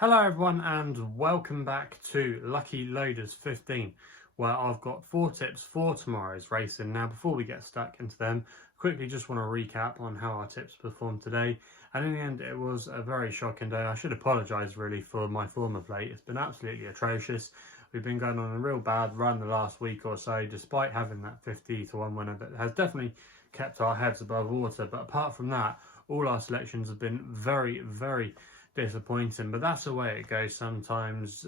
Hello everyone and welcome back to Lucky Loaders 15, where I've got 4 tips for tomorrow's racing. Now before we get stuck into them, quickly just want to recap on how our tips performed today. And in the end it was a very shocking day. I should apologise really for my form of late. It's been absolutely atrocious. We've been going on a real bad run the last week or so, despite having that 50-1 winner that has definitely kept our heads above water. But apart from that, all our selections have been very disappointing, but that's the way it goes sometimes.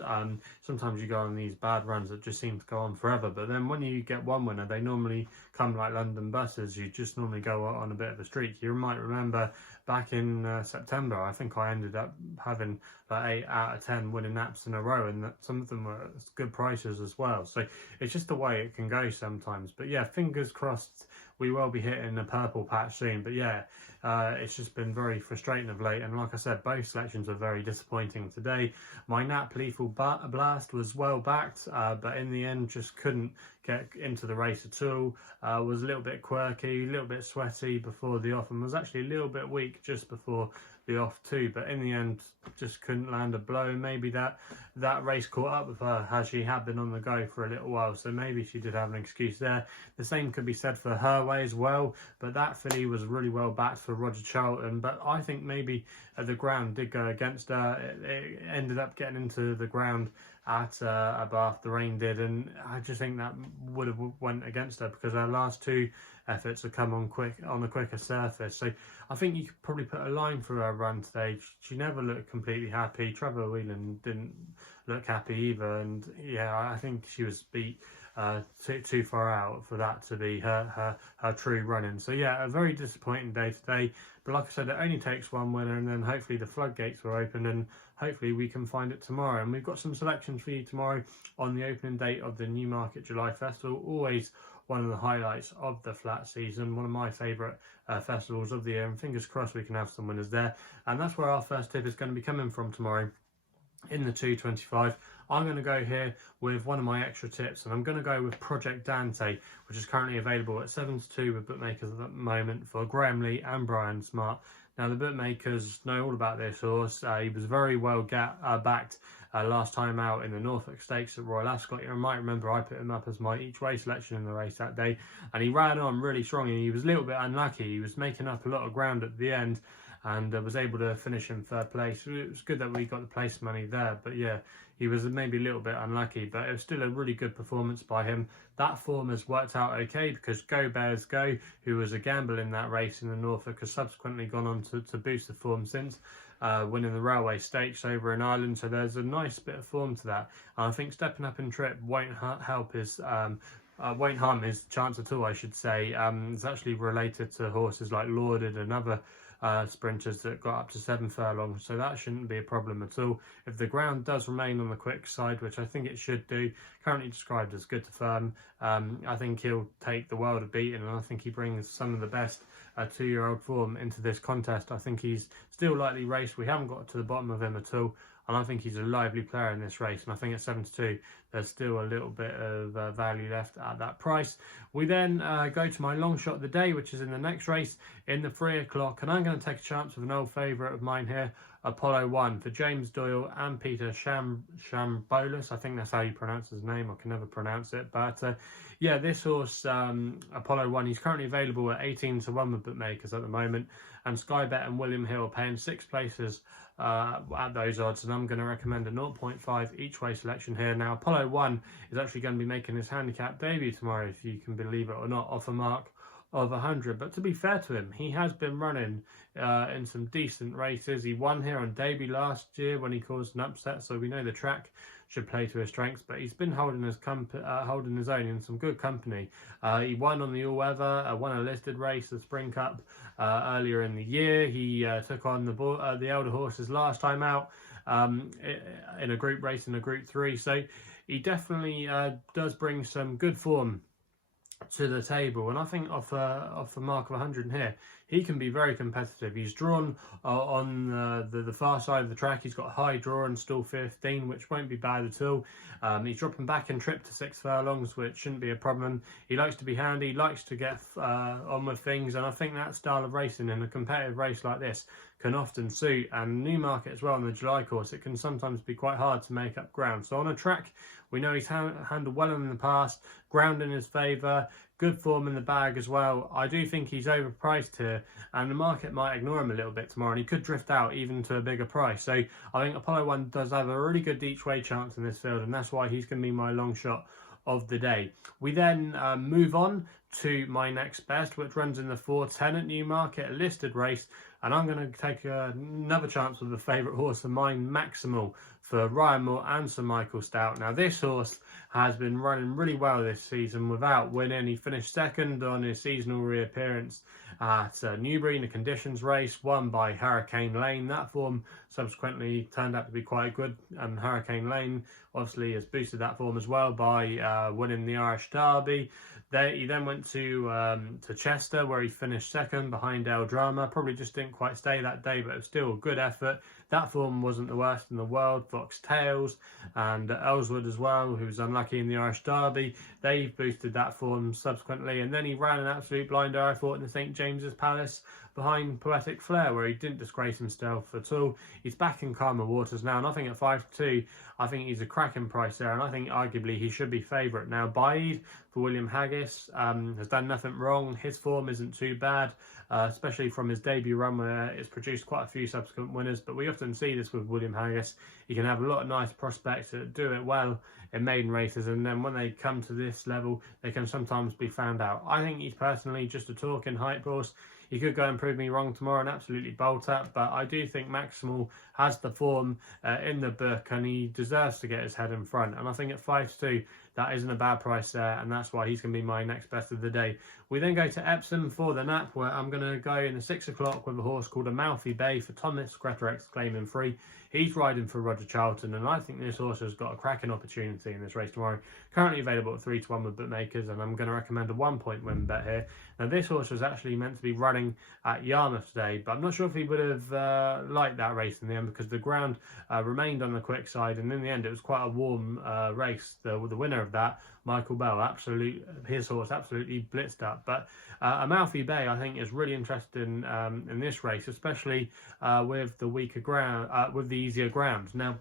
Sometimes you go on these bad runs that just seem to go on forever, but then when you get one winner, they normally come like London buses. You just normally go on a bit of a streak. You might remember back in September, I think I ended up having like 8 out of 10 winning naps in a row, and that some of them were good prices as well. So it's just the way it can go sometimes. But yeah, fingers crossed we will be hitting a purple patch soon. But yeah, it's just been very frustrating of late, and like I said, both selections were very disappointing today. My nap lethal blast was well backed, but in the end just couldn't get into the race at all. Was a little bit quirky, a little bit sweaty before the off, and was actually a little bit weak just before the off too, but in the end just couldn't land a blow. Maybe that race caught up with her, as she had been on the go for a little while, so maybe she did have an excuse there. The same could be said for her way as well, but that filly was really well backed for Roger Charlton. But I think maybe the ground did go against her. It ended up getting into the ground at Bath, the rain did, and I just think that would have went against her because her last 2 efforts have come on a quicker surface. So I think you could probably put a line through her run today. She never looked completely happy. Trevor Whelan didn't look happy either, and yeah, I think she was beat too far out for that to be her true running. So yeah, a very disappointing day today, but like I said, it only takes one winner, and then hopefully the floodgates will open and hopefully we can find it tomorrow. And we've got some selections for you tomorrow on the opening date of the Newmarket July Festival. Always one of the highlights of the flat season, one of my favourite festivals of the year, and fingers crossed we can have some winners there. And that's where our first tip is going to be coming from tomorrow. In the 225, I'm going to go here with one of my extra tips, and I'm going to go with Project Dante, which is currently available at 7-2 with bookmakers at the moment for Graham Lee and Brian Smart. Now the bookmakers know all about this horse. He was very well backed last time out in the Norfolk Stakes at Royal Ascot. You might remember I put him up as my each way selection in the race that day, and he ran on really strongly. He was a little bit unlucky. He was making up a lot of ground at the end, and was able to finish in 3rd place. It was good that we got the place money there, but yeah, he was maybe a little bit unlucky, but it was still a really good performance by him. That form has worked out okay because Go Bears Go, who was a gamble in that race in the Norfolk, has subsequently gone on to boost the form since, winning the Railway Stakes over in Ireland. So there's a nice bit of form to that. And I think stepping up in trip won't help his won't harm his chance at all, I should say. It's actually related to horses like Lauded and other sprinters that got up to 7 furlongs, so that shouldn't be a problem at all. If the ground does remain on the quick side, which I think it should do, currently described as good to firm, I think he'll take the world of beating, and I think he brings some of the best 2-year-old form into this contest. I think he's still lightly raced. We haven't got to the bottom of him at all, and I think he's a lively player in this race, and I think at 7-2 there's still a little bit of value left at that price. We then go to my long shot of the day, which is in the next race in the 3 o'clock, and I'm going to take a chance with an old favourite of mine here, Apollo 1, for James Doyle and Peter Shambolis. I think that's how you pronounce his name. I can never pronounce it, but yeah, this horse, Apollo 1, he's currently available at 18-1 with bookmakers at the moment, and SkyBet and William Hill are paying 6 places at those odds, and I'm going to recommend a 0.5 each way selection here. Now Apollo 1 is actually going to be making his handicap debut tomorrow, if you can believe it or not, off a mark of 100. But to be fair to him, he has been running in some decent races. He won here on debut last year when he caused an upset, so we know the track should play to his strengths, but he's been holding his own in some good company. He won on the all-weather, won a listed race, the Spring Cup, earlier in the year. He took on the elder horses last time out in a group race in a Group 3, so he definitely does bring some good form to the table, and I think off a mark of 100 here, he can be very competitive. He's drawn on the far side of the track. He's got high draw and stall 15, which won't be bad at all. He's dropping back and trip to 6 furlongs, which shouldn't be a problem. He likes to be handy, he likes to get on with things, and I think that style of racing in a competitive race like this can often suit. And Newmarket as well on the July course, it can sometimes be quite hard to make up ground. So on a track we know he's handled well in the past, ground in his favour, good form in the bag as well. I do think he's overpriced here, and the market might ignore him a little bit tomorrow, and he could drift out even to a bigger price. So I think Apollo 1 does have a really good each way chance in this field, and that's why he's going to be my long shot of the day. We then move on to my next best, which runs in the 4:10 at Newmarket, a listed race, and I'm going to take another chance with a favourite horse of mine, Maximal, for Ryan Moore and Sir Michael Stout. Now this horse has been running really well this season without winning. He finished second on his seasonal reappearance at Newbury in a conditions race, won by Hurricane Lane. That form subsequently turned out to be quite good, and Hurricane Lane obviously has boosted that form as well by winning the Irish Derby. He then went to Chester, where he finished second behind El Drama. Probably just didn't quite stay that day, but it was still a good effort. That form wasn't the worst in the world. Fox Tales and Ellswood as well, who was unlucky in the Irish Derby, they boosted that form subsequently. And then he ran an absolute blinder, I thought, in the St James's Palace behind Poetic Flair, where he didn't disgrace himself at all. He's back in calmer waters now, and I think at 5-2, I think he's a cracking price there, and I think arguably he should be favourite. Now, Baid for William Haggis has done nothing wrong. His form isn't too bad, especially from his debut run where it's produced quite a few subsequent winners, but we often see this with William Haggis. He can have a lot of nice prospects that do it well in maiden races, and then when they come to this level, they can sometimes be found out. I think he's personally just a talking hype horse. He could go and prove me wrong tomorrow and absolutely bolt up, but I do think Maximal has the form in the book, and he deserves to get his head in front. And I think at 5-2, that isn't a bad price there, and that's why he's going to be my next best of the day. We then go to Epsom for the nap, where I'm going to go in the 6 o'clock with a horse called Amalfi Bay for Thomas Greatorex claiming free. He's riding for Roger Charlton, and I think this horse has got a cracking opportunity in this race tomorrow. Currently available at 3-1 with bookmakers, and I'm going to recommend a 1-point win bet here. Now, this horse was actually meant to be running at Yarmouth today, but I'm not sure if he would have liked that race in the end, because the ground remained on the quick side, and in the end it was quite a warm race. The winner of that, Michael Bell, his horse absolutely blitzed up. But Amalfi Bay, I think, is really interested in this race, especially with the weaker ground, with the easier ground. Now,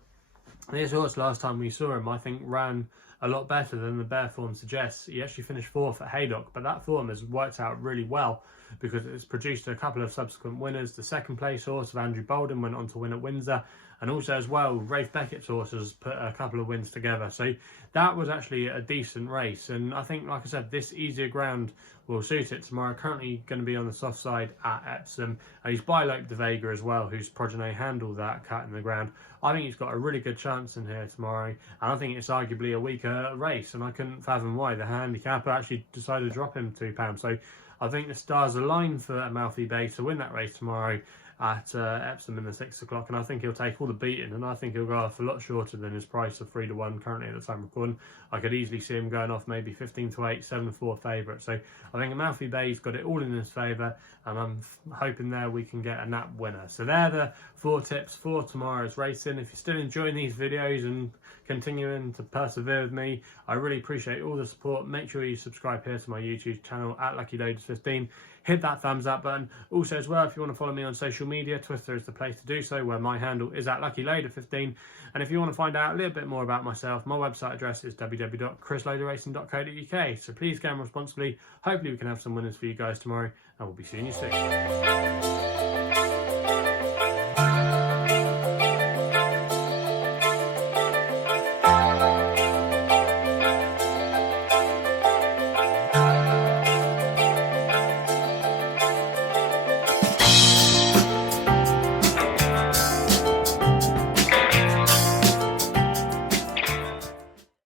this horse, last time we saw him, I think ran a lot better than the bare form suggests. He actually finished 4th at Haydock, but that form has worked out really well because it's produced a couple of subsequent winners. The second place horse of Andrew Bolden went on to win at Windsor, and also as well, Rafe Beckett's horse has put a couple of wins together. So that was actually a decent race, and I think, like I said, this easier ground will suit it tomorrow. Currently going to be on the soft side at Epsom, and he's by Lope de Vega as well, whose progeny handled that cut in the ground. I think he's got a really good chance in here tomorrow, and I think it's arguably a weaker race, and I couldn't fathom why the handicapper actually decided to drop him £2. So I think the stars align for Amalfi Bay to win that race tomorrow at Epsom in the 6 o'clock, and I think he'll take all the beating, and I think he'll go off a lot shorter than his price of 3-1 currently at the time of recording. I could easily see him going off maybe 15-8, 7-4 favourite. So I think Amalfi Bay's got it all in his favour, and I'm hoping there we can get a nap winner. So they're the 4 tips for tomorrow's racing. If you're still enjoying these videos and continuing to persevere with me, I really appreciate all the support. Make sure you subscribe here to my YouTube channel at LuckyLoaders15. Hit that thumbs up button. Also as well, if you want to follow me on social media, Twitter is the place to do so, where my handle is at LuckyLoader15. And if you want to find out a little bit more about myself, my website address is www.chrisloaderracing.co.uk. So please gamble responsibly. Hopefully we can have some winners for you guys tomorrow, and we'll be seeing you soon.